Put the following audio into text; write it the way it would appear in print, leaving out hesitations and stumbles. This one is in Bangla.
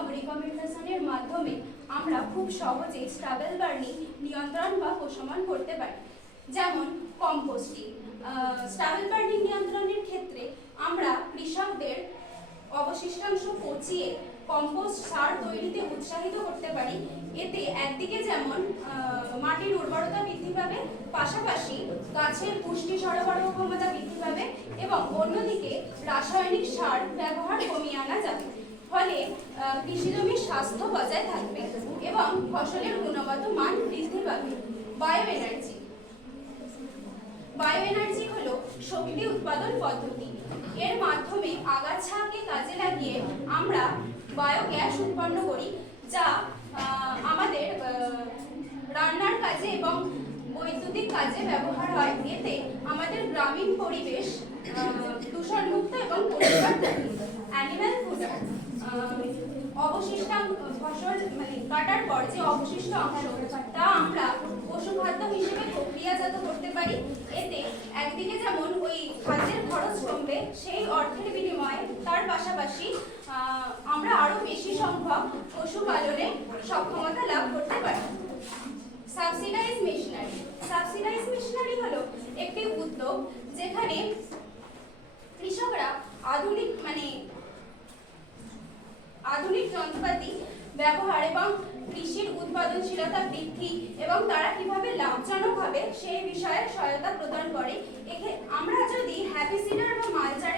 এবং রিকমেন্ডেশনের মাধ্যমে আমরা খুব সহজে স্টাবেল বার্নিং নিয়ন্ত্রণ বা প্রশমন করতে পারি। যেমন কম্পোস্টিং। স্টাবেল বার্নিং নিয়ন্ত্রণের ক্ষেত্রে আমরা কৃষকদের অবশিষ্টাংশ পচিয়ে কম্পোস্ট সার তৈরিতে উৎসাহিত করতে পারি। এতে একদিকে যেমন মাটির উর্বরতা বৃদ্ধি পাবে, পাশাপাশি গাছের পুষ্টি সরবরাহ ক্ষমতা বৃদ্ধি পাবে এবং অন্যদিকে রাসায়নিক সার ব্যবহার কমিয়ে আনা যাবে। ফলে কৃষিজমির স্বাস্থ্য বজায় থাকবে এবং ফসলের গুণগত মান বৃদ্ধি পাবে। Bio energy. বায়ো এনার্জি হলো শক্তি উৎপাদন পদ্ধতি। এর মাধ্যমে আগাছাকে কাজে লাগিয়ে আমরা বায়োগ্যাস উৎপন্ন করি, যা আমাদের রান্নার কাজে এবং বৈদ্যুতিক কাজে ব্যবহার হয়। এতে আমাদের গ্রামীণ পরিবেশ দূষণমুক্ত এবং পরিষ্কার থাকে। Animal food. ফসল কাটার পর যে অবশিষ্ট অংশ, তা আমরা পশুখাদ্য হিসেবে প্রক্রিয়াজাত করতে পারি। এতে একদিকে যেমন ওই খাদ্যের খরচ কমবে, সেই অর্থের বিনিময়ে তার পাশাপাশি আমরা আরো বেশি সংখ্যক পশুপালনে সক্ষমতা লাভ করতে পারি। Subsidise machinery. সাবসিডাইজ মেশিনারি হলো একটি উদ্যোগ যেখানে কৃষকরা আধুনিক যন্ত্রপাতি ব্যবহার এবং কৃষির উৎপাদনশীলতা বৃদ্ধি এবং তারা কিভাবে লাভজনক হবে সেই বিষয়ে সহায়তা প্রদান করে। আমরা যদি হ্যাপি সিডার বা মালচারের